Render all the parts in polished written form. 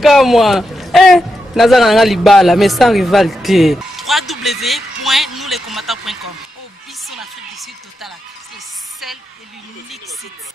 Kamwa. Nazanga libala, mais sans rivalité. www.nousleskombata.com. Au Bisson Afrique du Sud total. C'est le seul et l'unique site.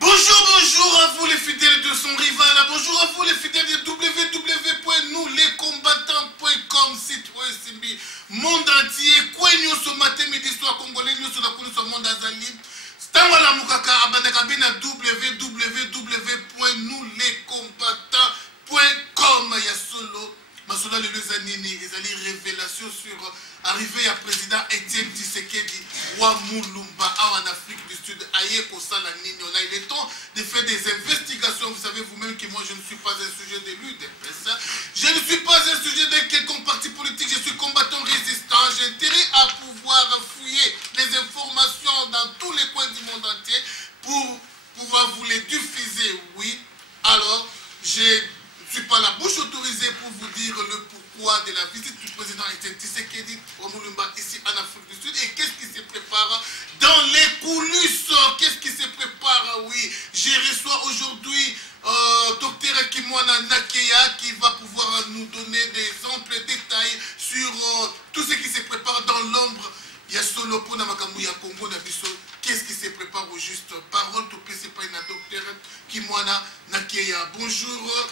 Bonjour à vous les fidèles de son rival. Bonjour à vous les fidèles de www.nousleskombata.com. Site OSMB. Monde entier. Quoi nous sommes matin, midi, soir congolais. Nous sommes la monde azali. Stangwala Mukaka. Abadakabina www.nousleskombata.com. Yasolo. Masolo le Lezanini. Ils allaient révélation sur arrivée à président Etienne Tshisekedi. Roi Moulumba en Afrique du Sud. Aïe Kosala Nini. On a eu le temps de faire des investigations. Vous savez vous-même que moi je ne suis pas un sujet de l'UDPS. Je ne suis pas un sujet de quelconque parti politique. Je suis combattant résistant. J'ai intérêt à pouvoir fouiller les informations dans tous les coins du monde entier pour pouvoir vous les diffuser. Oui. Alors, je ne suis pas la bouche autorisée pour vous dire le pourquoi de la visite du président Etienne Tshisekedi au Moulumba ici en Afrique du Sud et qu'est-ce qui se prépare dans les coulisses. Qu'est-ce qui se prépare? Oui, je reçois aujourd'hui Dr Kimwana Nakeya qui va pouvoir nous donner des amples détails sur tout ce qui se prépare dans l'ombre. Il y a solo pour Namakamuya Congo Nabiso. Qu'est-ce qui se prépare au juste? Parole to PCP na Dr Kimwana Nakeya. Bonjour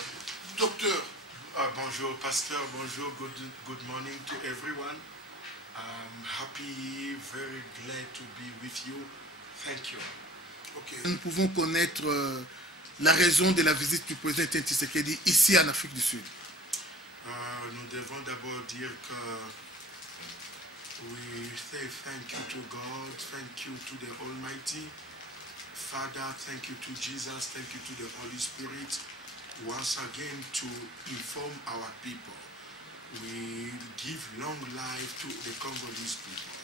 docteur. Bonjour pasteur, bonjour, good morning to everyone. I'm happy, very glad to be with you. Thank you. Okay. Nous pouvons connaître la raison de la visite du président Etienne Tshisekedi ici en Afrique du Sud. Nous devons d'abord dire que we say thank you to God, thank you to the Almighty Father, thank you to Jesus, thank you to the Holy Spirit. Once again to inform our people. We give long life to the Congolese people.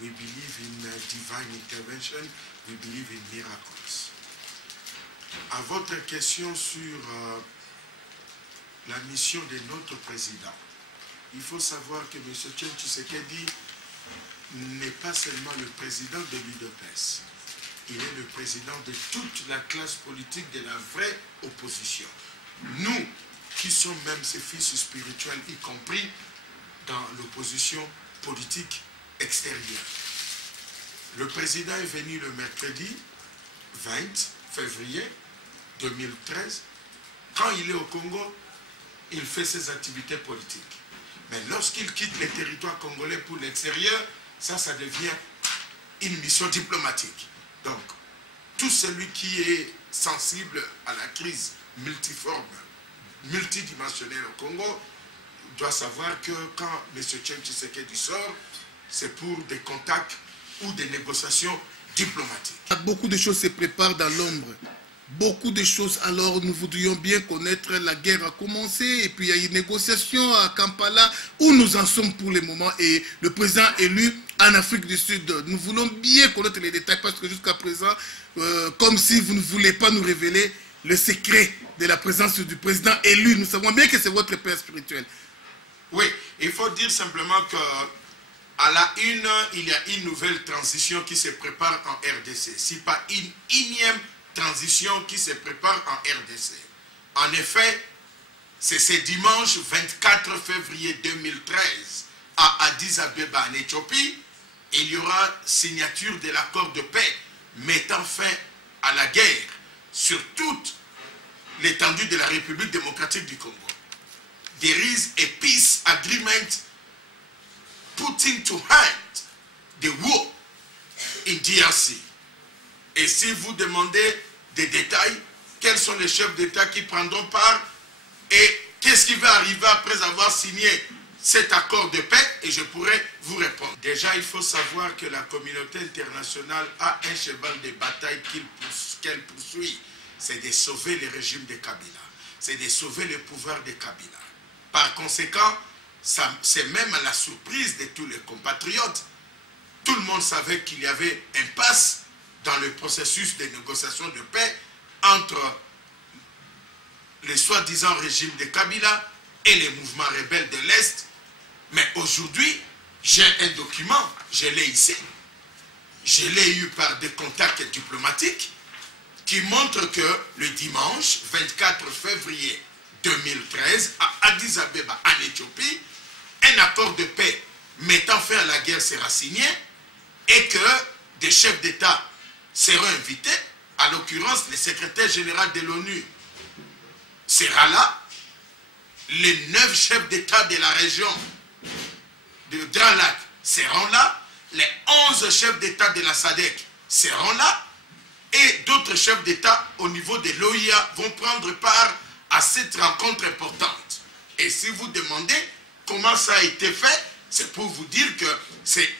We believe in divine intervention. We believe in miracles. À votre question sur la mission de notre président, il faut savoir que M. Etienne Tshisekedi n'est pas seulement le président de l'UDPS. Il est le président de toute la classe politique de la vraie opposition. Nous, qui sommes même ses fils spirituels, y compris dans l'opposition politique extérieure. Le président est venu le mercredi 20 février 2013. Quand il est au Congo, il fait ses activités politiques. Mais lorsqu'il quitte le territoire congolais pour l'extérieur, ça devient une mission diplomatique. Donc, tout celui qui est sensible à la crise multiforme, multidimensionnelle au Congo, doit savoir que quand M. Etienne Tshisekedi sort, c'est pour des contacts ou des négociations diplomatiques. Beaucoup de choses se préparent dans l'ombre. Beaucoup de choses, alors nous voudrions bien connaître, la guerre a commencé et puis il y a une négociation à Kampala où nous en sommes pour le moment et le président élu en Afrique du Sud. Nous voulons bien connaître les détails parce que jusqu'à présent, comme si vous ne voulez pas nous révéler le secret de la présence du président élu. Nous savons bien que c'est votre père spirituel. Oui, il faut dire simplement que à la une, il y a une nouvelle transition qui se prépare en RDC. Si pas une énième transition qui se prépare en RDC. En effet, c'est ce dimanche 24 février 2013 à Addis Abeba en Éthiopie, il y aura signature de l'accord de paix mettant fin à la guerre sur toute l'étendue de la République démocratique du Congo. There is a peace agreement putting to end the war in DRC. Et si vous demandez des détails, quels sont les chefs d'État qui prendront part et qu'est-ce qui va arriver après avoir signé cet accord de paix, et je pourrais vous répondre. Déjà, il faut savoir que la communauté internationale a un cheval de bataille qu'elle poursuit. C'est de sauver le régime de Kabila. C'est de sauver le pouvoir de Kabila. Par conséquent, c'est même à la surprise de tous les compatriotes. Tout le monde savait qu'il y avait un impasse dans le processus de négociation de paix entre les soi-disant régimes de Kabila et les mouvements rebelles de l'Est. Mais aujourd'hui, j'ai un document, je l'ai ici. Je l'ai eu par des contacts diplomatiques qui montrent que le dimanche 24 février 2013 à Addis Abeba en Éthiopie, un accord de paix mettant fin à la guerre sera signé et que des chefs d'État seront invités, à l'occurrence le secrétaire général de l'ONU sera là, les 9 chefs d'État de la région de Grand Lac seront là, les 11 chefs d'État de la SADC seront là, et d'autres chefs d'État au niveau de l'OIA vont prendre part à cette rencontre importante. Et si vous demandez comment ça a été fait, c'est pour vous dire que c'est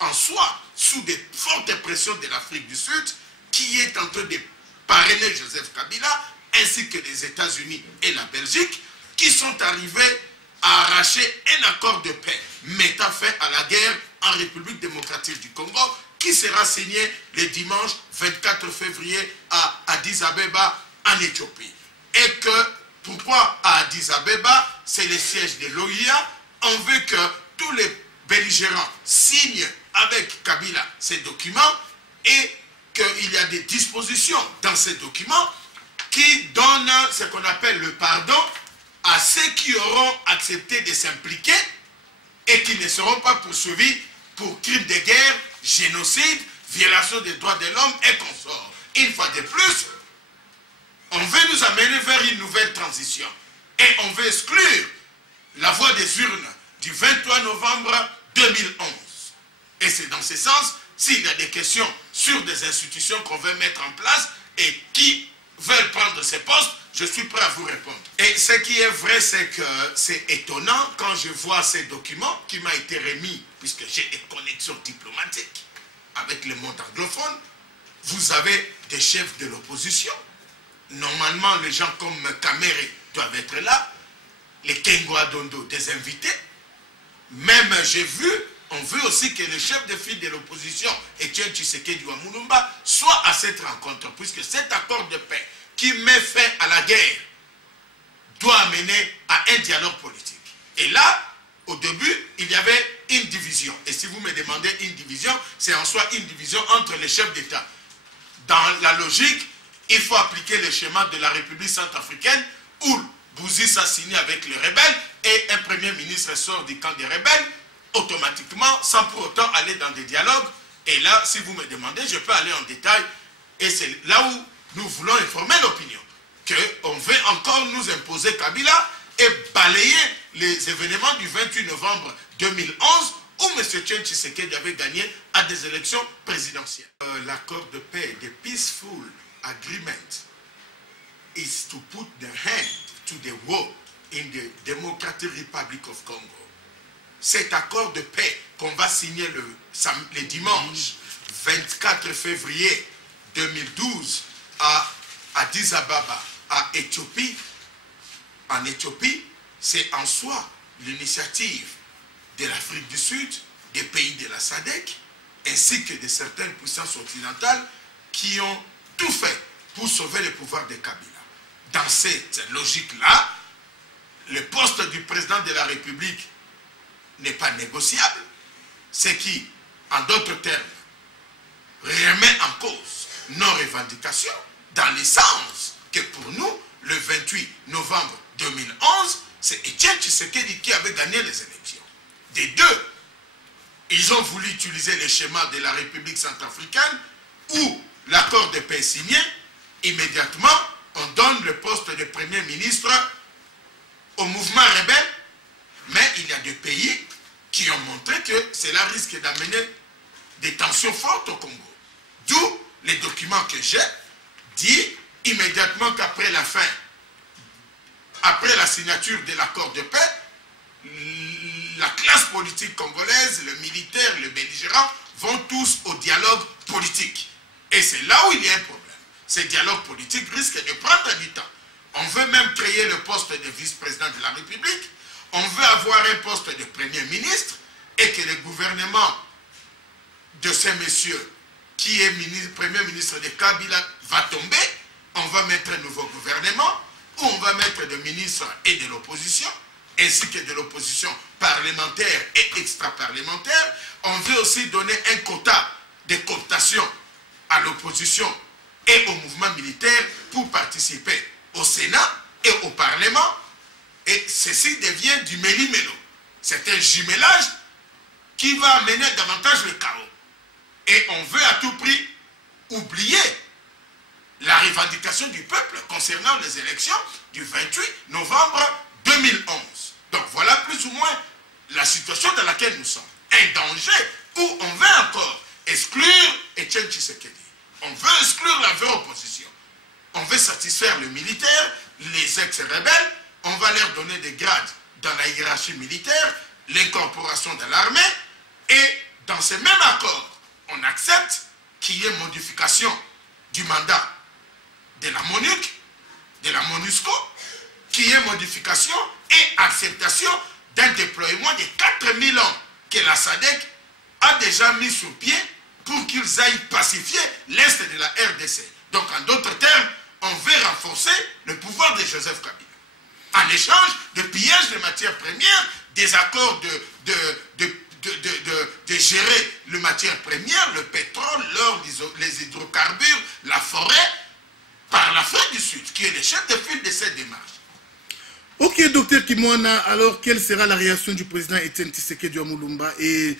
en soi, sous des fortes pressions de l'Afrique du Sud, qui est en train de parrainer Joseph Kabila, ainsi que les États-Unis et la Belgique, qui sont arrivés à arracher un accord de paix mettant fin à la guerre en République démocratique du Congo, qui sera signé le dimanche 24 février à Addis Abeba en Éthiopie. Et que, pourquoi à Addis Abeba, c'est le siège de l'OIA, on veut que tous les belligérants signent avec Kabila ces documents et qu'il y a des dispositions dans ces documents qui donnent ce qu'on appelle le pardon à ceux qui auront accepté de s'impliquer et qui ne seront pas poursuivis pour crimes de guerre, génocide, violation des droits de l'homme et consorts. Une fois de plus, on veut nous amener vers une nouvelle transition et on veut exclure la voie des urnes du 23 novembre 2011. Et c'est dans ce sens, s'il y a des questions sur des institutions qu'on veut mettre en place et qui veulent prendre ces postes, je suis prêt à vous répondre. Et ce qui est vrai, c'est que c'est étonnant quand je vois ces documents qui m'ont été remis, puisque j'ai des connexions diplomatiques avec le monde anglophone. Vous avez des chefs de l'opposition. Normalement, les gens comme Kamere doivent être là. Les Kengo Adondo, des invités. Même, j'ai vu, on veut aussi que le chef de file de l'opposition, Etienne Tshisekedi Wamulumba, soit à cette rencontre, puisque cet accord de paix qui met fin à la guerre doit amener à un dialogue politique. Et là, au début, il y avait une division. Et si vous me demandez une division, c'est en soi une division entre les chefs d'État. Dans la logique, il faut appliquer le schéma de la République centrafricaine où Bouzis a signé avec les rebelles et un premier ministre sort du camp des rebelles, automatiquement, sans pour autant aller dans des dialogues. Et là, si vous me demandez, je peux aller en détail. Et c'est là où nous voulons informer l'opinion qu'on veut encore nous imposer Kabila et balayer les événements du 28 novembre 2011 où M. Etienne Tshisekedi avait gagné à des élections présidentielles. L'accord de paix, the peaceful agreement, is to put the hand to the war in the Democratic Republic of Congo. Cet accord de paix qu'on va signer le dimanche 24 février 2012 à Addis Ababa, en Éthiopie, c'est en soi l'initiative de l'Afrique du Sud, des pays de la SADC, ainsi que de certaines puissances occidentales qui ont tout fait pour sauver le pouvoir de Kabila. Dans cette logique-là, le poste du président de la République n'est pas négociable, ce qui, en d'autres termes, remet en cause nos revendications, dans le sens que pour nous, le 28 novembre 2011, c'est Etienne Tshisekedi qui avait gagné les élections. Des deux, ils ont voulu utiliser le schéma de la République centrafricaine où l'accord de paix est signé, immédiatement, on donne le poste de Premier ministre au mouvement rebelle, mais il y a des pays qui ont montré que cela risque d'amener des tensions fortes au Congo. D'où les documents que j'ai dit immédiatement qu'après la fin, après la signature de l'accord de paix, la classe politique congolaise, le militaire, le belligérant vont tous au dialogue politique. Et c'est là où il y a un problème. Ce dialogue politique risque de prendre du temps. On veut même créer le poste de vice-président de la République. On veut avoir un poste de premier ministre et que le gouvernement de ces messieurs qui est premier ministre de Kabila va tomber. On va mettre un nouveau gouvernement où on va mettre des ministres et de l'opposition, ainsi que de l'opposition parlementaire et extra-parlementaire. On veut aussi donner un quota de cooptation à l'opposition et au mouvement militaire pour participer au Sénat et au Parlement ceci devient du méli-mélo. C'est un jumelage qui va amener davantage le chaos. Et on veut à tout prix oublier la revendication du peuple concernant les élections du 28 novembre 2011. Donc voilà plus ou moins la situation dans laquelle nous sommes. Un danger où on veut encore exclure Etienne Tshisekedi. On veut exclure la vraie opposition. On veut satisfaire les militaires, les ex-rebelles. On va leur donner des grades dans la hiérarchie militaire, l'incorporation de l'armée. Et dans ce même accord, on accepte qu'il y ait modification du mandat de la MONUC, de la MONUSCO, qu'il y ait modification et acceptation d'un déploiement de 4000 ans que la SADC a déjà mis sur pied pour qu'ils aillent pacifier l'Est de la RDC. Donc, en d'autres termes, on veut renforcer le pouvoir de Joseph Kabila. En échange de pillage de matières premières, des accords de gérer les matières premières, le pétrole, l'or, les hydrocarbures, la forêt, par l'Afrique du Sud, qui est le chef de file de cette démarche. Ok, docteur Kimwana, alors quelle sera la réaction du président Etienne Tshisekedi Wamulumba et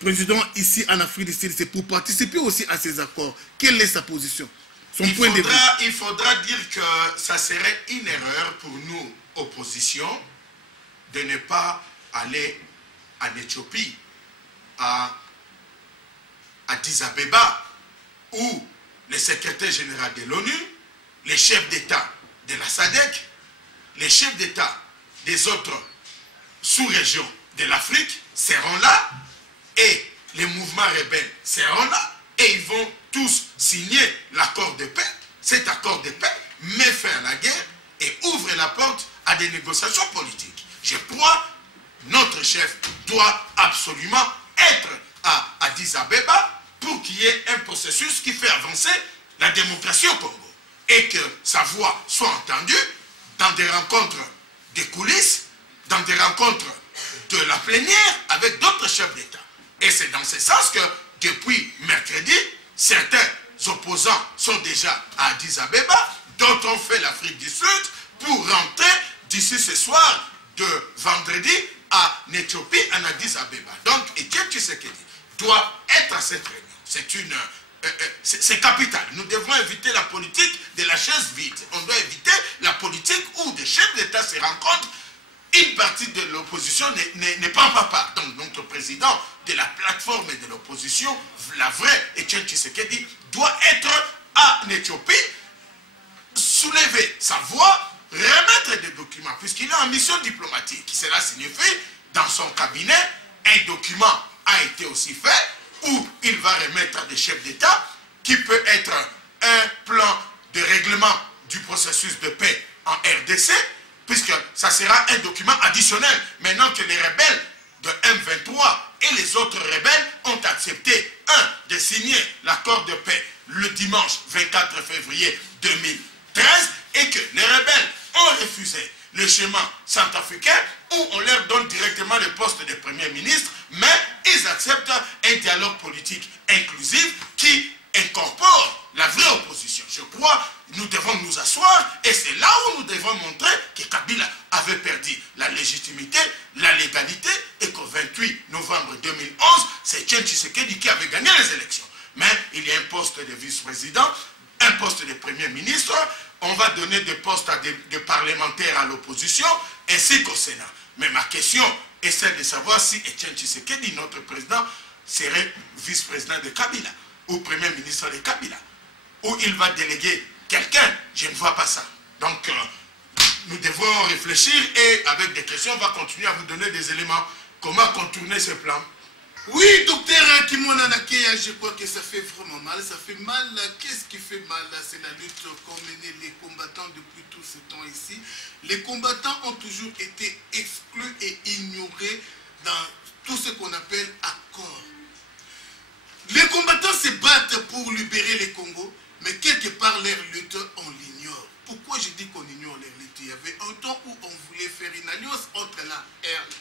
président ici en Afrique du Sud, c'est pour participer aussi à ces accords. Quelle est sa position, son point de vue? Il faudra dire que ça serait une erreur pour nous, opposition, de ne pas aller en Éthiopie, à Addis Abeba, où le secrétaire général de l'ONU, les chefs d'État de la SADC, les chefs d'État des autres sous-régions de l'Afrique seront là et les mouvements rebelles seront là et ils vont tous signer l'accord de paix. Cet accord de paix met fin à la guerre et ouvre la porte à des négociations politiques. Je crois que notre chef doit absolument être à Addis Abeba pour qu'il y ait un processus qui fait avancer la démocratie au Congo et que sa voix soit entendue dans des rencontres des coulisses, dans des rencontres de la plénière avec d'autres chefs d'État. Et c'est dans ce sens que depuis mercredi, certains opposants sont déjà à Addis Abeba, d'autres ont fait l'Afrique du Sud pour rentrer d'ici ce soir de vendredi en Éthiopie, en Addis Abeba. Donc, Etienne Tshisekedi doit être à cette réunion. C'est capital. Nous devons éviter la politique de la chaise vide. On doit éviter la politique où des chefs d'État se rencontrent. Une partie de l'opposition n'est pas papa. Donc, notre président de la plateforme de l'opposition, la vraie Etienne Tshisekedi, doit être en Éthiopie, soulever sa voix, remettre des documents, puisqu'il est en mission diplomatique. Cela signifie, dans son cabinet, un document a été aussi fait, où il va remettre à des chefs d'État, qui peut être un plan de règlement du processus de paix en RDC, puisque ça sera un document additionnel. Maintenant que les rebelles de M23 et les autres rebelles ont accepté, de signer l'accord de paix le dimanche 24 février 2013, et que les rebelles ont refusé le schéma centrafricain, où on leur donne directement le poste de Premier ministre, mais ils acceptent un dialogue politique inclusif qui incorpore la vraie opposition. Je crois que nous devons nous asseoir et c'est là où nous devons montrer que Kabila avait perdu la légitimité, la légalité et qu'au 28 novembre 2011, c'est Etienne Tshisekedi qui avait gagné les élections. Mais il y a un poste de vice-président, un poste de Premier ministre, on va donner des postes à des parlementaires à l'opposition ainsi qu'au Sénat. Mais ma question est celle de savoir si Etienne Tshisekedi, notre président, serait vice-président de Kabila ou Premier ministre de Kabila, ou il va déléguer quelqu'un. Je ne vois pas ça. Donc, nous devons réfléchir et avec des questions, on va continuer à vous donner des éléments. Comment contourner ce plan? Oui, docteur Kimwana Nakeya, je crois que ça fait vraiment mal. Ça fait mal. Qu'est-ce qui fait mal? C'est la lutte qu'ont menée les combattants depuis tout ce temps ici. Les combattants ont toujours été exclus et ignorés dans tout ce qu'on appelle accord. Les combattants se battent pour libérer les Congo, mais quelque part leur lutte, on l'ignore. Pourquoi je dis qu'on ignore leur lutte? Il y avait un temps où on voulait faire une alliance entre la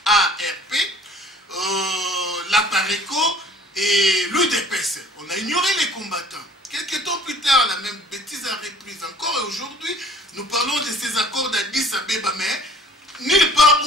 ARP, la PARECO et l'UDPS. On a ignoré les combattants. Quelques temps plus tard, la même bêtise a reprise encore. Et aujourd'hui, nous parlons de ces accords d'Addis Abeba, mais nulle part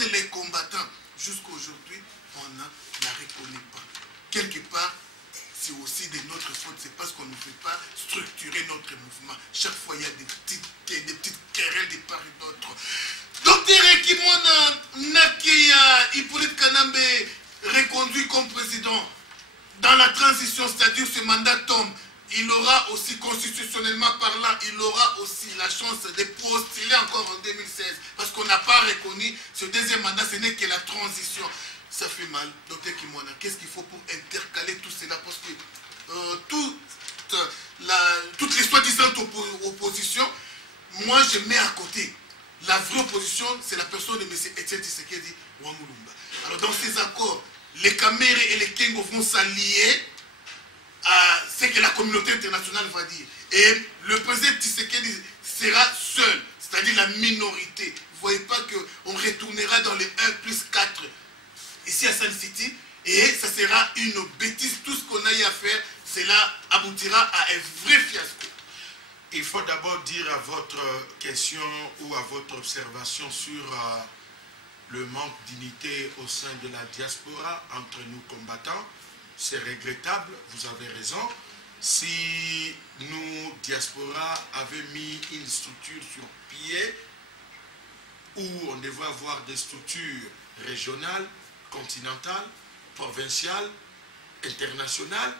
concerne les combattants, jusqu'à aujourd'hui, on ne la reconnaît pas. Quelque part, c'est aussi de notre faute, c'est parce qu'on ne veut pas structurer notre mouvement. Chaque fois, il y a des petites querelles de part et d'autre. Docteur Ekimona Nakeya Hippolyte Kanambe reconduit comme président dans la transition, c'est-à-dire ce mandat tombe. Il aura aussi, constitutionnellement parlant, il aura aussi la chance de postuler encore en 2016. Parce qu'on n'a pas reconnu ce deuxième mandat, ce n'est que la transition. Ça fait mal. Docteur Kimona, qu'est-ce qu'il faut pour intercaler tout cela? Parce que toutes les soi-disant oppositions, moi je mets à côté. La vraie opposition, c'est la personne de M. Etienne Tshisekedi Wamulumba. Alors dans ces accords, les Kamere et les Kengo vont s'allier à ce que la communauté internationale va dire. Et le président Tshisekedi sera seul, c'est-à-dire la minorité. Vous ne voyez pas qu'on retournera dans les 1+4 ici à Sun City, et ça sera une bêtise. Tout ce qu'on a eu à faire, cela aboutira à un vrai fiasco. Il faut d'abord dire à votre question ou à votre observation sur le manque d'unité au sein de la diaspora entre nous combattants. C'est regrettable, vous avez raison. Si nous, diaspora, avions mis une structure sur pied où on devait avoir des structures régionales, continentales, provinciales, internationales,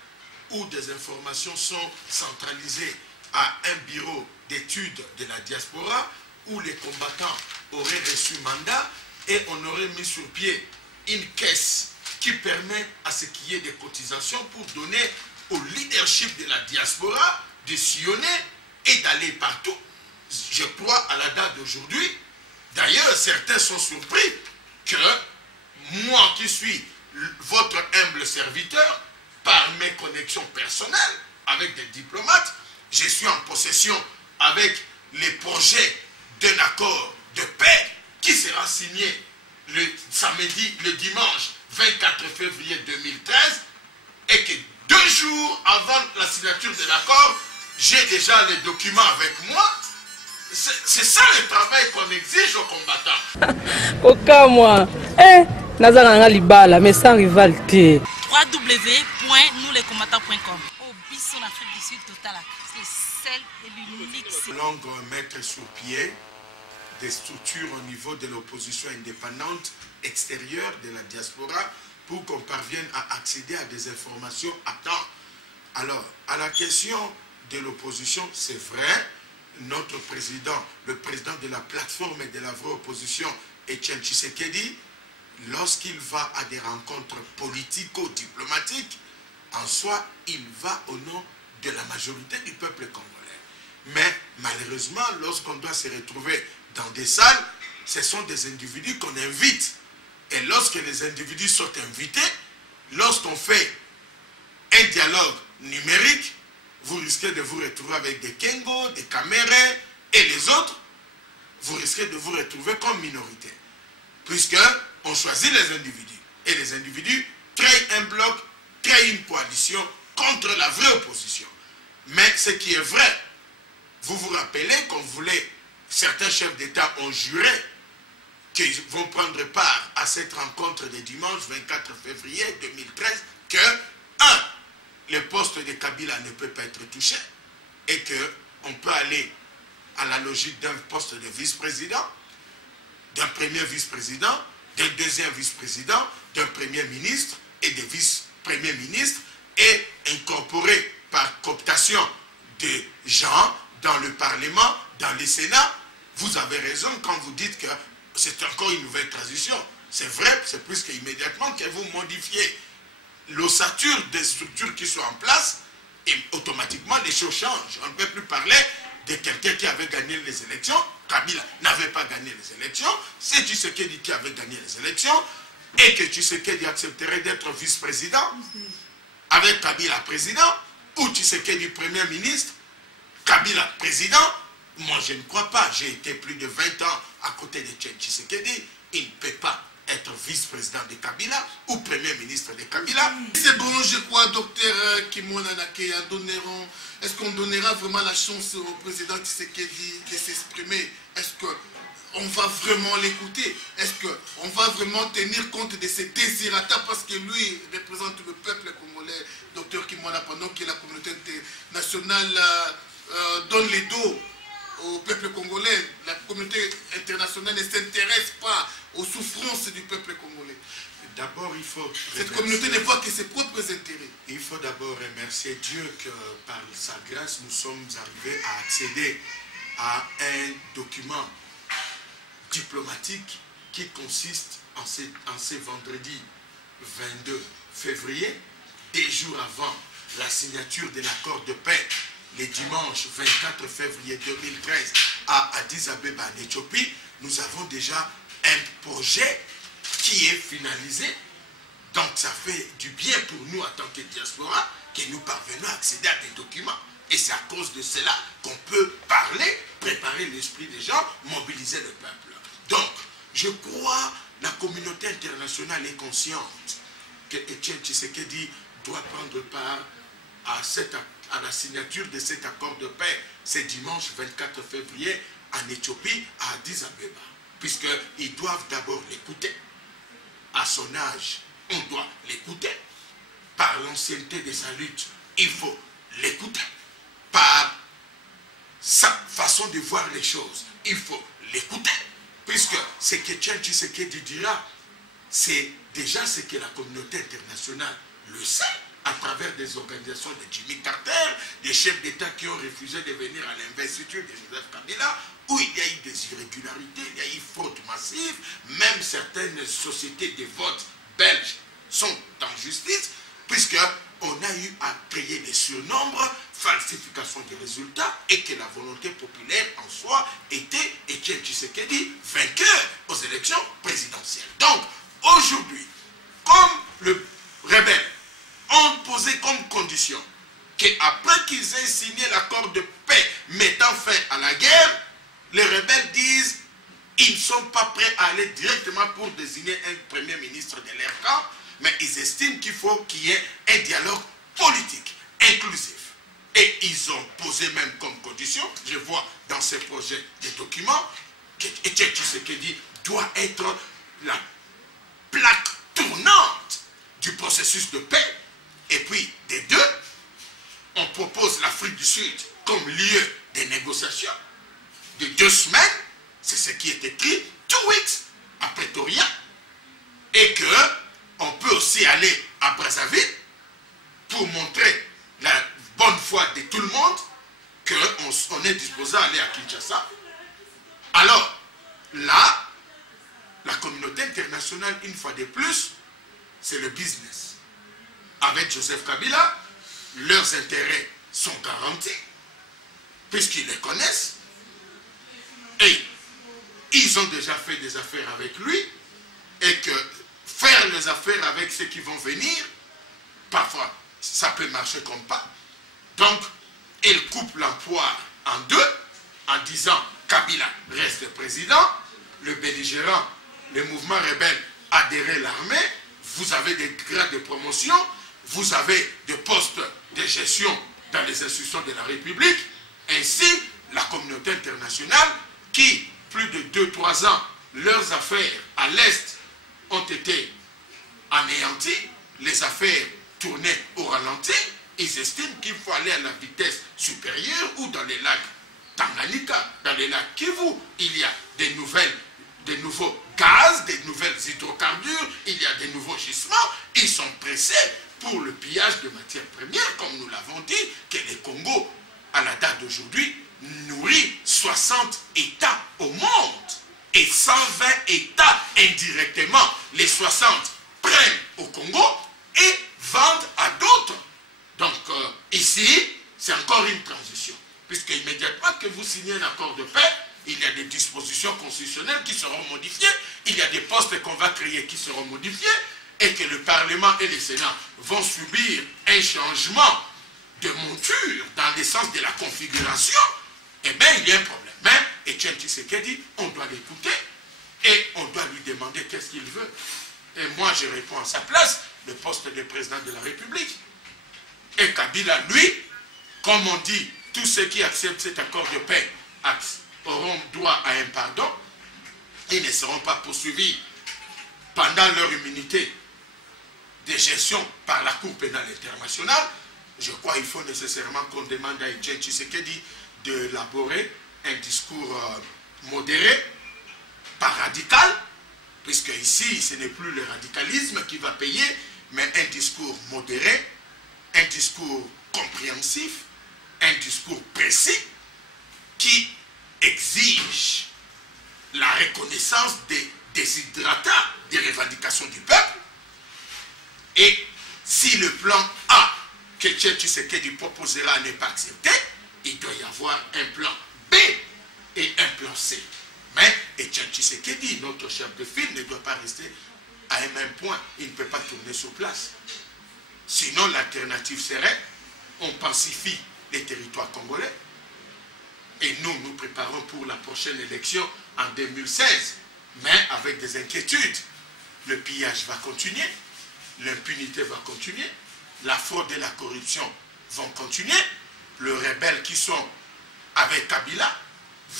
où des informations sont centralisées à un bureau d'études de la diaspora, où les combattants auraient reçu mandat et on aurait mis sur pied une caisse qui permet à ce qu'il y ait des cotisations pour donner au leadership de la diaspora de sillonner et d'aller partout. Je crois à la date d'aujourd'hui, d'ailleurs certains sont surpris que moi qui suis votre humble serviteur, par mes connexions personnelles avec des diplomates, je suis en possession avec les projets d'un accord de paix qui sera signé le dimanche 24 février 2013 et que 2 jours avant la signature de l'accord, j'ai déjà les documents avec moi. C'est ça le travail qu'on exige aux combattants. Aucun moi. Nazanga libala, mais sans rivalité. www.nouslescombattants.com. Au bis en Afrique du Sud total, c'est celle et l'unique. Nous allons mettre sur pied des structures au niveau de l'opposition indépendante extérieure de la diaspora pour qu'on parvienne à accéder à des informations à temps. Alors, à la question de l'opposition, c'est vrai, notre président, le président de la plateforme et de la vraie opposition, Etienne Tshisekedi, lorsqu'il va à des rencontres politico-diplomatiques, en soi, il va au nom de la majorité du peuple congolais. Mais malheureusement, lorsqu'on doit se retrouver dans des salles, ce sont des individus qu'on invite. Et lorsque les individus sont invités, lorsqu'on fait un dialogue numérique, vous risquez de vous retrouver avec des Kengo, des Kamere et les autres, vous risquez de vous retrouver comme minorité. Puisque on choisit les individus. Et les individus créent un bloc, créent une coalition contre la vraie opposition. Mais ce qui est vrai, vous vous rappelez qu'on voulait, certains chefs d'État ont juré qu'ils vont prendre part à cette rencontre de dimanche 24 février 2013 que, 1, le poste de Kabila ne peut pas être touché et qu'on peut aller à la logique d'un poste de vice-président, d'un premier vice-président, d'un deuxième vice-président, d'un premier ministre et des vice-premiers ministres et incorporer par cooptation de gens dans le Parlement, dans le Sénat. Vous avez raison quand vous dites que c'est encore une nouvelle transition. C'est vrai, c'est plus qu'immédiatement que vous modifiez l'ossature des structures qui sont en place et automatiquement les choses changent. On ne peut plus parler de quelqu'un qui avait gagné les élections. Kabila n'avait pas gagné les élections. C'est Tshisekedi qui avait gagné les élections et que Tshisekedi accepterait d'être vice-président avec Kabila président ou Tshisekedi premier ministre, Kabila président. Moi je ne crois pas. J'ai été plus de 20 ans à côté de Tshisekedi. Il ne peut pas être vice-président de Kabila ou premier ministre de Kabila. C'est bon, je crois, docteur Kimona Nakeya, est-ce qu'on donnera vraiment la chance au président Tshisekedi de s'exprimer? Est-ce que on va vraiment l'écouter? Est-ce qu'on va vraiment tenir compte de ses désirata parce que lui représente le peuple congolais, docteur Kimwana, pendant que la communauté nationale donne les dos au peuple congolais? La communauté internationale ne s'intéresse pas aux souffrances du peuple congolais. D'abord, il faut... Cette communauté ne voit que ses propres intérêts. Il faut d'abord remercier Dieu que par sa grâce, nous sommes arrivés à accéder à un document diplomatique qui consiste en ce vendredi 22 février, 2 jours avant la signature de l'accord de paix, le dimanche 24 février 2013 à Addis Abeba en Éthiopie. Nous avons déjà un projet qui est finalisé. Donc ça fait du bien pour nous en tant que diaspora que nous parvenons à accéder à des documents. Et c'est à cause de cela qu'on peut parler, préparer l'esprit des gens, mobiliser le peuple. Donc, je crois que la communauté internationale est consciente que Etienne Tshisekedi doit prendre part à la signature de cet accord de paix ce dimanche 24 février en Éthiopie, à Addis Abeba. Puisqu'ils doivent d'abord l'écouter. À son âge, on doit l'écouter. Par l'ancienneté de sa lutte, il faut l'écouter. Par sa façon de voir les choses, il faut l'écouter. Puisque ce que Etienne Tshisekedi dira, c'est déjà ce que la communauté internationale le sait, à travers des organisations de Jimmy Carter, des chefs d'État qui ont refusé de venir à l'investiture de Joseph Kabila, où il y a eu des irrégularités, il y a eu fraude massive, même certaines sociétés de vote belges sont en justice, puisqu'on a eu à créer des surnombres, falsification des résultats, et que la volonté populaire en soi était Etienne Tshisekedi vainqueur aux élections présidentielles. Donc, aujourd'hui, comme le rebelle ont posé comme condition qu'après qu'ils aient signé l'accord de paix mettant fin à la guerre, les rebelles disent qu'ils ne sont pas prêts à aller directement pour désigner un premier ministre de leur camp, mais ils estiment qu'il faut qu'il y ait un dialogue politique, inclusif. Et ils ont posé même comme condition, je vois dans ces projets des documents, qu'Etienne Tshisekedi doit être la plaque tournante du processus de paix. Et puis, des deux, on propose l'Afrique du Sud comme lieu des négociations de 2 semaines, c'est ce qui est écrit, 2 weeks à Pretoria, et qu'on peut aussi aller à Brazzaville pour montrer la bonne foi de tout le monde qu'on est disposé à aller à Kinshasa. Alors, là, la communauté internationale, une fois de plus, c'est le business. Avec Joseph Kabila, leurs intérêts sont garantis, puisqu'ils les connaissent, et ils ont déjà fait des affaires avec lui, et que faire les affaires avec ceux qui vont venir, parfois, ça peut marcher comme pas. Donc, ils coupent l'emploi en 2, en disant Kabila reste président, le belligérant, le mouvement rebelle adhérer à l'armée, vous avez des grades de promotion, vous avez des postes de gestion dans les institutions de la République, ainsi la communauté internationale qui, plus de 2-3 ans, leurs affaires à l'Est ont été anéanties, les affaires tournaient au ralenti, ils estiment qu'il faut aller à la vitesse supérieure ou dans les lacs Tanganyika, dans les lacs Kivu, il y a des nouveaux gaz, des nouvelles hydrocarbures, il y a des nouveaux gisements, ils sont pressés pour le pillage de matières premières, comme nous l'avons dit, que le Congo, à la date d'aujourd'hui, nourrit 60 États au monde. Et 120 États indirectement, les 60 prennent au Congo et vendent à d'autres. Donc ici, c'est encore une transition. Puisque immédiatement que vous signez un accord de paix, il y a des dispositions constitutionnelles qui seront modifiées, il y a des postes qu'on va créer qui seront modifiés, et que le Parlement et le Sénat vont subir un changement de monture dans le sens de la configuration, eh bien, il y a un problème. Mais Etienne Tshisekedi, on doit l'écouter et on doit lui demander qu'est-ce qu'il veut. Et moi, je réponds à sa place, le poste de président de la République. Et Kabila, lui, comme on dit, tous ceux qui acceptent cet accord de paix auront droit à un pardon. ils ne seront pas poursuivis pendant leur immunité de gestion par la Cour pénale internationale. Je crois qu'il faut nécessairement qu'on demande à Etienne Tshisekedi d'élaborer un discours modéré, pas radical, puisque ici, ce n'est plus le radicalisme qui va payer, mais un discours modéré, un discours compréhensif, un discours précis qui exige la reconnaissance des desiderata, des revendications du peuple. Et si le plan A que Etienne Tshisekedi proposera n'est pas accepté, il doit y avoir un plan B et un plan C. Mais Etienne Tshisekedi, notre chef de file, ne doit pas rester à un même point. Il ne peut pas tourner sur place. Sinon, l'alternative serait, on pacifie les territoires congolais et nous préparons pour la prochaine élection en 2016, mais avec des inquiétudes. Le pillage va continuer, l'impunité va continuer, la fraude et la corruption vont continuer, les rebelles qui sont avec Kabila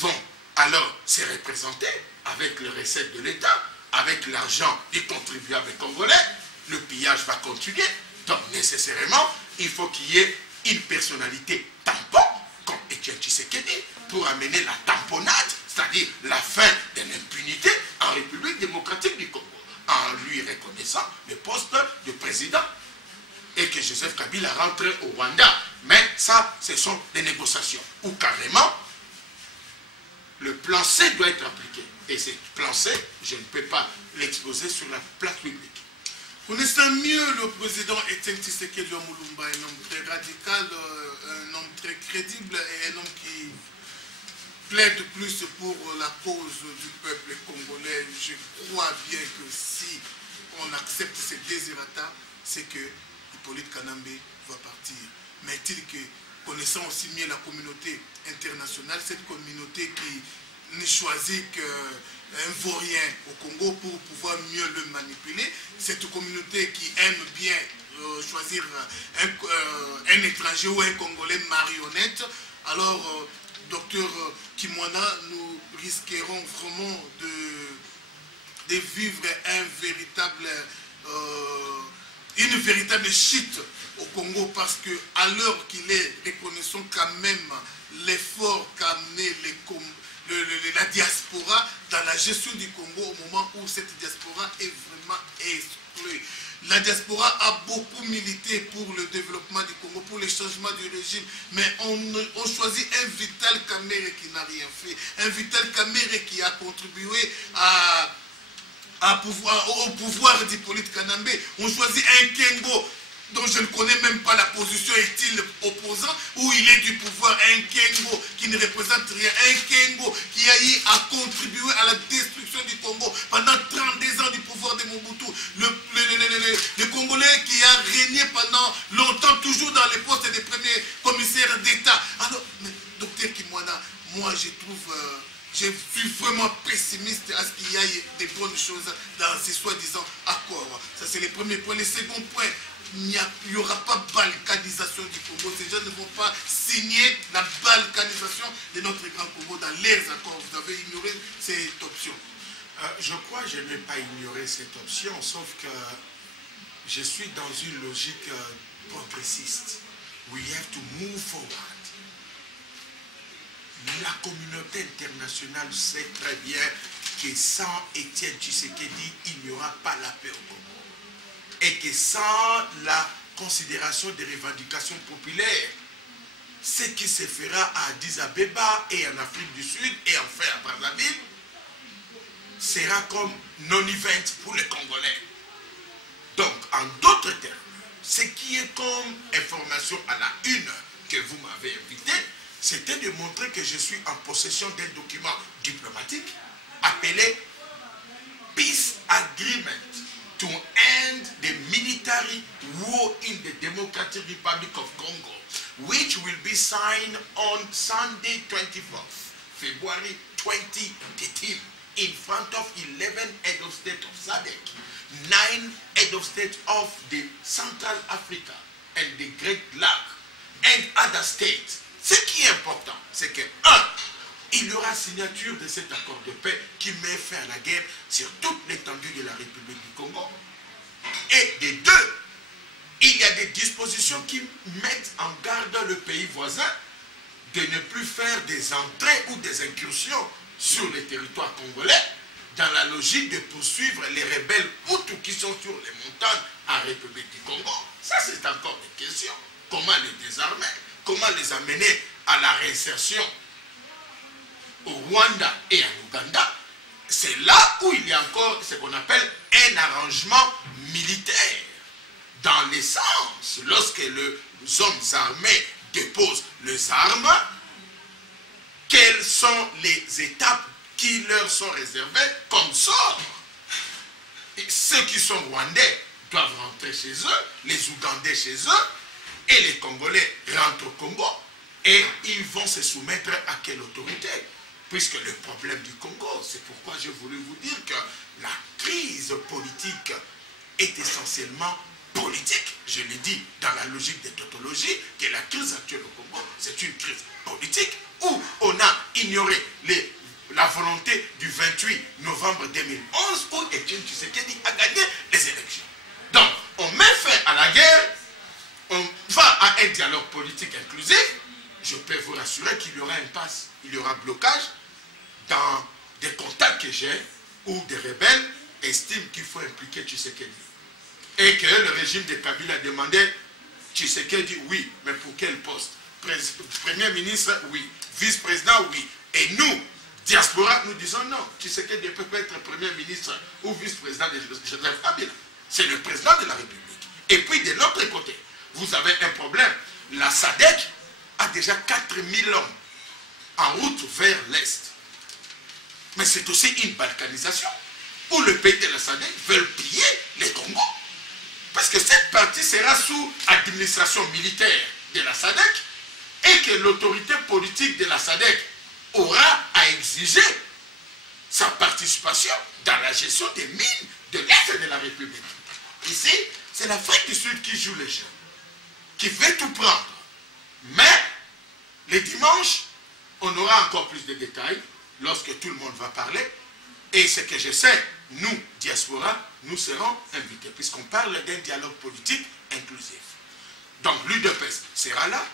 vont alors se représenter avec les recettes de l'État, avec l'argent des contribuables congolais, le pillage va continuer. Donc nécessairement, il faut qu'il y ait une personnalité tampon, comme Etienne Tshisekedi, pour amener la tamponnade, c'est-à-dire la fin de l'impunité en République démocratique du Congo, en lui reconnaissant le poste de président, et que Joseph Kabila rentre au Rwanda. Mais ça, ce sont des négociations, où carrément, le plan C doit être appliqué. Et ce plan C, je ne peux pas l'exposer sur la place publique. Connaissant mieux le président Etienne Tshisekedi Mulumba, un homme très radical, un homme très crédible et un homme qui plaide plus pour la cause du peuple congolais, je crois bien que si on accepte ces désirata, c'est que Hippolyte Kanambe va partir. Mais est-il que, connaissant aussi mieux la communauté internationale, cette communauté qui ne choisit qu'un vaurien au Congo pour pouvoir mieux le manipuler, cette communauté qui aime bien choisir un étranger ou un Congolais marionnette, alors, docteur Kimwana, nous risquerons vraiment de vivre une véritable chute au Congo, parce que à l'heure qu'il est, reconnaissons quand même l'effort qu'a amené la diaspora dans la gestion du Congo au moment où cette diaspora est vraiment exclue. La diaspora a beaucoup milité pour le développement du Congo, pour le changement du régime, mais on choisit un Vital Kamerhe qui n'a rien fait, un Vital Kamerhe qui a contribué au pouvoir d'Hippolyte Kanambe. On choisit un Kengo dont je ne connais même pas la position, est-il opposant ou il est du pouvoir, un Kengo qui ne représente rien, un Kengo qui a eu à contribuer à la destruction du Congo pendant 32 ans du pouvoir de Mobutu, le Congolais qui a régné pendant longtemps, toujours dans les postes des premiers commissaires d'État. Alors, docteur Kimwana, moi je suis vraiment pessimiste à ce qu'il y ait des bonnes choses dans ces soi-disant accords. Ça c'est le premier point. Le second point, il n'y aura pas balkanisation du Congo. Ces gens ne vont pas signer la balkanisation de notre grand Congo dans leurs accords. Vous avez ignoré cette option. Je crois que je n'ai pas ignoré cette option, sauf que je suis dans une logique progressiste. We have to move forward. La communauté internationale sait très bien que sans Etienne Tshisekedi, il n'y aura pas la paix au Congo. Et que sans la considération des revendications populaires, ce qui se fera à Addis Abeba et en Afrique du Sud et enfin à Brazzaville sera comme non-event pour les Congolais. Donc, en d'autres termes, ce qui est comme information à la une que vous m'avez invité, c'était de montrer que je suis en possession d'un document diplomatique appelé Peace Agreement to end the military war in the Democratic Republic of Congo, which will be signed on Sunday 24th, February 2018, in front of 11 head of state of SADC, 9 head of state of the Central Africa and the Great Lake, and other states. Ce qui est important, c'est que, 1, il y aura signature de cet accord de paix qui met fin à la guerre sur toute l'étendue de la République du Congo. Et des deux, il y a des dispositions qui mettent en garde le pays voisin de ne plus faire des entrées ou des incursions sur le territoire congolais dans la logique de poursuivre les rebelles Hutus qui sont sur les montagnes en République du Congo. Ça, c'est encore des questions. Comment les désarmer? Comment les amener à la réinsertion au Rwanda et en Ouganda? C'est là où il y a encore ce qu'on appelle un arrangement militaire. Dans l'essence, lorsque les hommes armés déposent les armes, quelles sont les étapes qui leur sont réservées comme sort? Et ceux qui sont rwandais doivent rentrer chez eux, les Ougandais chez eux, et les Congolais rentrent au Congo, et ils vont se soumettre à quelle autorité? Puisque le problème du Congo, c'est pourquoi j'ai voulu vous dire que la crise politique est essentiellement politique. Je l'ai dit dans la logique des tautologies, que la crise actuelle au Congo, c'est une crise politique où on a ignoré la volonté du 28 novembre 2011 où Etienne Tshisekedi a gagné les élections. Donc, on met fin à la guerre, on va à un dialogue politique inclusif. Je peux vous rassurer qu'il y aura impasse, il y aura blocage dans des contacts que j'ai où des rebelles estiment qu'il faut impliquer Tshisekedi. Et que le régime de Kabila a demandé Tshisekedi, oui, mais pour quel poste? Premier ministre, oui. Vice-président, oui. Et nous, diaspora, nous disons non. Tshisekedi ne peut pas être premier ministre ou vice-président de Joseph Kabila. C'est le président de la République. Et puis de l'autre côté, vous avez un problème. La SADC a déjà 4000 hommes en route vers l'Est. Mais c'est aussi une balkanisation où le pays de la SADC veut piller les Congo. Parce que cette partie sera sous administration militaire de la SADC et que l'autorité politique de la SADC aura à exiger sa participation dans la gestion des mines de l'Est de la République. Ici, c'est l'Afrique du Sud qui joue le jeu, qui veut tout prendre. Mais, les dimanches, on aura encore plus de détails lorsque tout le monde va parler. Et ce que je sais, nous, diaspora, nous serons invités, puisqu'on parle d'un dialogue politique inclusif. Donc, l'UDPS sera là.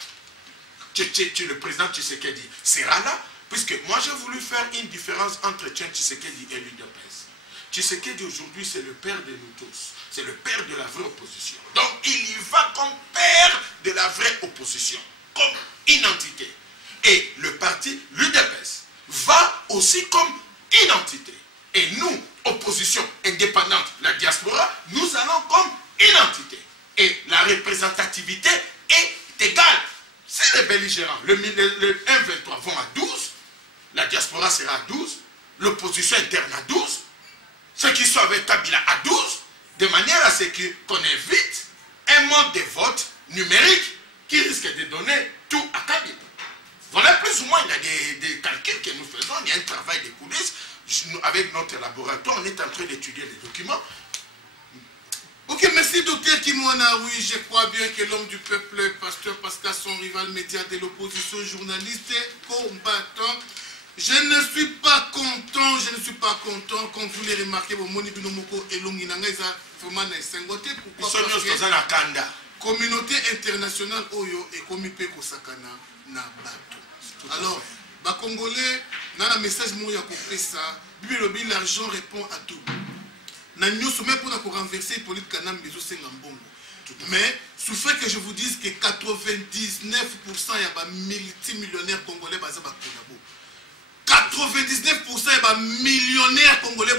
Le président Tshisekedi sera là, puisque moi, j'ai voulu faire une différence entre Tshisekedi et l'UDPS. Tshisekedi, aujourd'hui, c'est le père de nous tous. C'est le père de la vraie opposition. Donc, il y va comme père de la vraie opposition, comme une entité. Et le parti, l'UDPS, va aussi comme une entité. Et nous, opposition indépendante, la diaspora, nous allons comme une entité. Et la représentativité est égale. C'est les belligérants. Le 1-23 vont à 12, la diaspora sera à 12, l'opposition interne à 12, ceux qui sont avec Kabila à 12, de manière à ce qu'on évite un mode de vote numérique qui risque de donner tout à Kabila. Voilà plus ou moins, il y a des calculs que nous faisons, il y a un travail de coulisses. Avec notre laboratoire, on est en train d'étudier les documents. Ok, merci docteur Kimwana. Oui, je crois bien que l'homme du peuple, pasteur Pascal, son rival média de l'opposition, journaliste, combattant. Je ne suis pas content, comme vous l'avez remarqué, Moni Binomoko et Longinanga, ils ont vraiment s'ingoté. Pourquoi? Parce que communauté internationale, Oyo, et Komipe Kosakana, na bato. Alors, les Congolais, dans le message, l'argent répond à tout. Nous sommes même pour renverser les politiques mais il faut que je vous dise que 99% il y a des multimillionnaires congolais. 99% il y a des millionnaires congolais.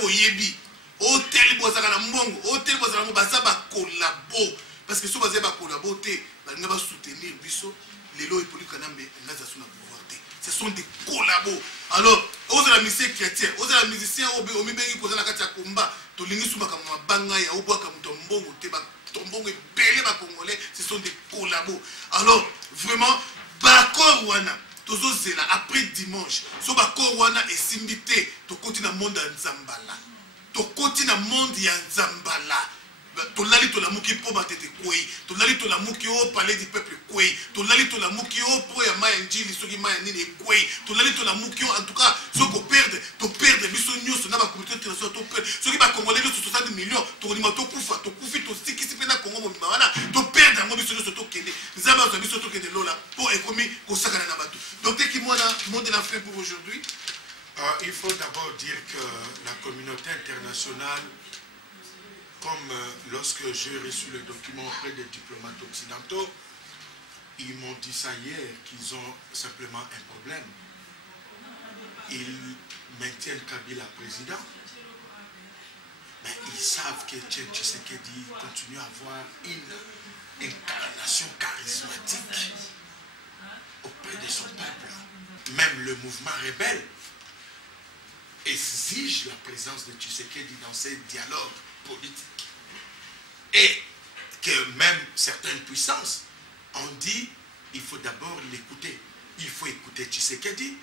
Hôtel Bozakana Mbongo, hôtel Bozakana Bazaba collabo. Parce que si vous avez collaboré, vous allez soutenir Bisso, les lois et politiques ce sont des collabos. Alors, aux la musiciens chrétiens, aux la musiciens, au Mibengi Kozana Katia Kumba, Tolingi Soumaka Banga, et au Boaka Mutombongo, Tombongo et Bélé Congolais, ce sont des collabos. Alors, vraiment, Bakor Wana, Tozo Zela, après dimanche, so Bakor Wana est simbité, to continue le monde en Zambala. To continue le monde en Zambala. tolali tolamuki po batete kwei tolali tolamuki o palais du peuple kwei tolali tolamuki o po ya maya njili soki maya nini kwei tolali tolamuki o en tout cas soko perdre biso nyonso na ba communauté internationale to perdre soki ba congolais nyonso 60 millions to konima to kufa to kufi to sikisi pe na Congo mobimba wana to perdre ngo biso nyonso to kende nzamba zo biso to kende lola po ekomi kosakana na bato. Donc qui moi là monde de l'Afrique pour aujourd'hui. Il faut d'abord dire que la communauté internationale, comme lorsque j'ai reçu le document auprès des diplomates occidentaux, ils m'ont dit ça hier, qu'ils ont simplement un problème. Ils maintiennent Kabila président, mais ils savent que Tshisekedi continue à avoir une incarnation charismatique auprès de son peuple. Même le mouvement rebelle exige la présence de Tshisekedi dans ces dialogues politiques. Et que même certaines puissances ont dit il faut d'abord l'écouter. Il faut écouter Tshisekedi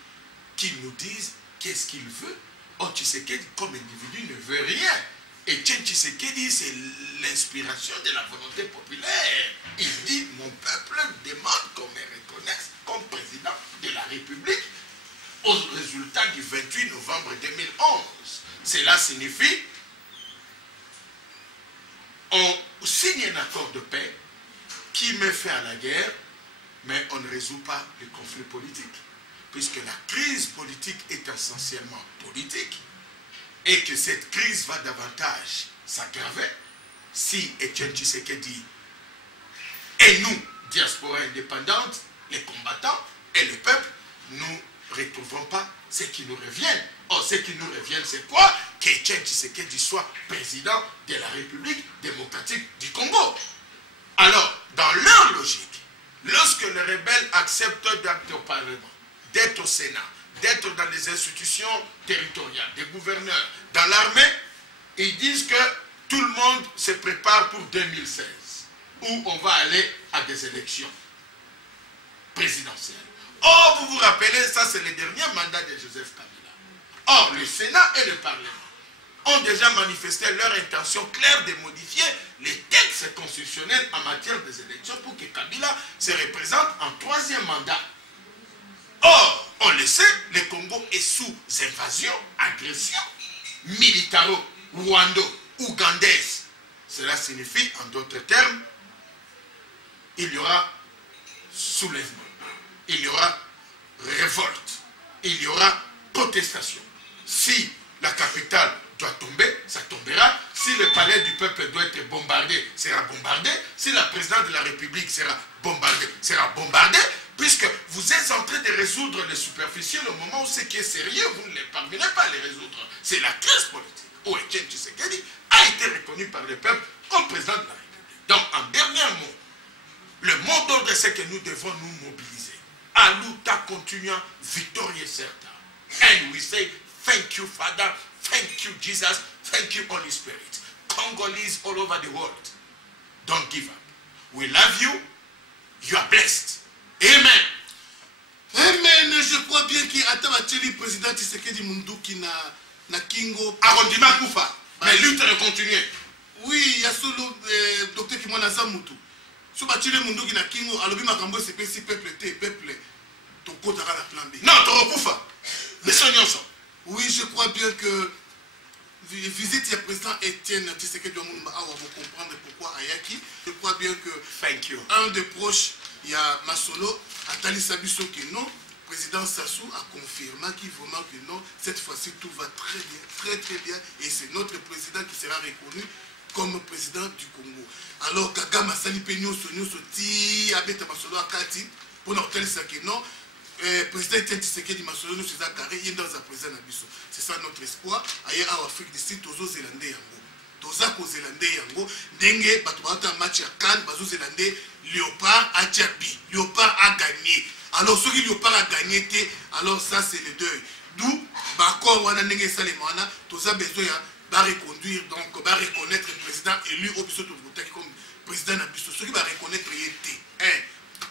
qui nous dise qu'est-ce qu'il veut. Or Tshisekedi comme individu ne veut rien. Et Tshisekedi c'est l'inspiration de la volonté populaire. Il dit mon peuple demande qu'on me reconnaisse comme président de la République au résultat du 28 novembre 2011. Cela signifie on signe un accord de paix qui met fin à la guerre, mais on ne résout pas le conflit politique. Puisque la crise politique est essentiellement politique et que cette crise va davantage s'aggraver si Etienne Tshisekedi et nous, diaspora indépendante, les combattants et le peuple, nous ne retrouvons pas ce qui nous revient. Or, ce qui nous revient, c'est quoi? Qu'Etienne Tshisekedi soit président de la République démocratique du Congo. Alors, dans leur logique, lorsque les rebelles acceptent d'être au Parlement, d'être au Sénat, d'être dans les institutions territoriales, des gouverneurs, dans l'armée, ils disent que tout le monde se prépare pour 2016, où on va aller à des élections présidentielles. Or, vous vous rappelez, ça c'est le dernier mandat de Joseph Kabila. Or, le Sénat et le Parlement ont déjà manifesté leur intention claire de modifier les textes constitutionnels en matière des élections pour que Kabila se représente en troisième mandat. Or, on le sait, le Congo est sous invasion, agression, militaro-rwando-ougandaise. Cela signifie, en d'autres termes, il y aura soulèvement, il y aura révolte, il y aura protestation. Si la capitale doit tomber, ça tombera. Si le palais du peuple doit être bombardé, sera bombardé. Si la présidente de la République sera bombardée, puisque vous êtes en train de résoudre les superficiels au moment où ce qui est sérieux, vous ne les parvenez pas à les résoudre. C'est la crise politique où Etienne Tshisekedi a été reconnu par le peuple comme président de la République. Donc, en dernier mot, le mot d'ordre, c'est que nous devons nous mobiliser. Aluta continuant, victorieux certain. And we say, thank you, Father, thank you, Jesus, thank you, Holy Spirit. Congolese all over the world, don't give up. We love you, you are blessed. Amen. Amen. Je crois bien qu'il attend le président Tshisekedi Munduki na Kingo. Arrondissement Koufa. Mais lutte continue. Oui, il y a solo docteur Kimona Zamutu. Si Bachile Munduki na Kingo, alobi makambo sepesi peuple te peuple to kota la plan B. Non, to Koufa. Oui, je crois bien que visite le président Etienne Tshisekedi Lumumba va comprendre pourquoi Ayaki. Je crois bien que thank you. Un des proches, il y a Masolo, Atali Sabiso qui non, président Sassou a confirmé qu'il vraiment que non, cette fois-ci tout va très bien, très très bien, et c'est notre président qui sera reconnu comme président du Congo. Alors Kagama Sali Penyo Sonyo Soti Abeta Masolo Akati pour notre tel que non. Président Etienne Tshisekedi Masolo nous faisons carré il est dans un président Nabiso. C'est ça notre espoir. Ailleurs en Afrique d'ici tozo zélandais yango. Toza ko zélandais yango. Dengue batubata match à Cannes bazo zélandais Léopard a Tchabi. Léopard a gagné. Alors ceux qui Léopard a gagné alors ça c'est le deuil. D'où bakor wana ndenge salemana toza besoin va reconduire donc va reconnaître le président élu au biso to voter comme président Nabiso. Ceux qui va reconnaître yété.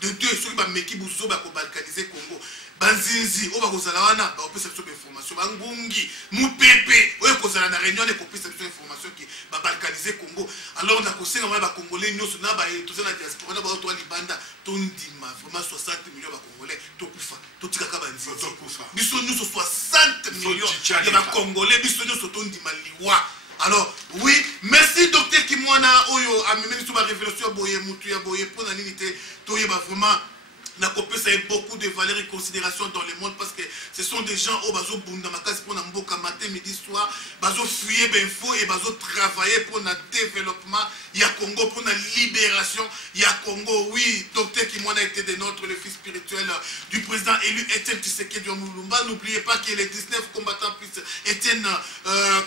De deux, ceux qui vont mettre Bousso pour balkaniser Congo. Banzinzi, on va vous avoir na, on peut se faire information. Bangungi, Moupepe, on va vous avoir na réunion et qu'on puisse se faire information qui va balkaniser. balkaniser Congo. Alors on a conseillé les Congolais, nous sommes dans la diaspora, nous sommes libanda, tondima vraiment 60 millions de Congolais, tokufa, totikaka banzi, tokufa. Nous sommes 60 millions de Congolais, nous sommes tondima liwa. Alors oui, merci docteur Kimwana Oyo, a mené sur ma révélation boye mutu ya boye pour la unité, toyeba vraiment. Ça a beaucoup de valeurs et considération dans le monde parce que ce sont des gens qui ont pour matin, midi, soir, fouiller l'info et travailler pour le développement. Il y a Congo pour la libération. Il y a Congo, oui, docteur Kimwana a été de notre le fils spirituel du président élu Etienne Tshisekedi Mulumba. N'oubliez pas que les 19 combattants plus Etienne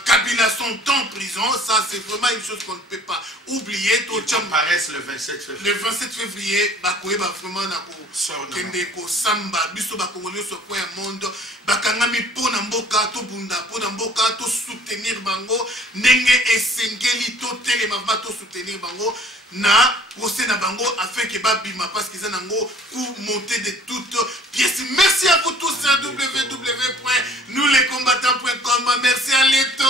Kabila sont en prison. Ça, c'est vraiment une chose qu'on ne peut pas oublier. Ils apparaissent le 27 février. Le 27 février, vraiment kende ko samba biso ba Congolais so kwa monde bakangami pona mboka to bunda pona mboka to soutenir bango ndenge esengeli to telema ba to soutenir bango na procès na bango afin que babima parce qu'ils en ont ou monter de toutes pièces. Merci à vous tous sur www.nouslescombattants.com. Merci à l'éto.